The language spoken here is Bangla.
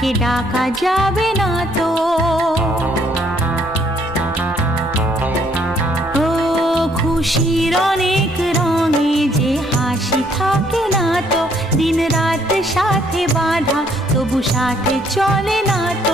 তাকে ডাকা যাবে না তো। ও খুশির অনেক রঙে যে হাসি থাকে না তো, দিন রাত সাথে বাঁধা তবু সাথে চলে না তো।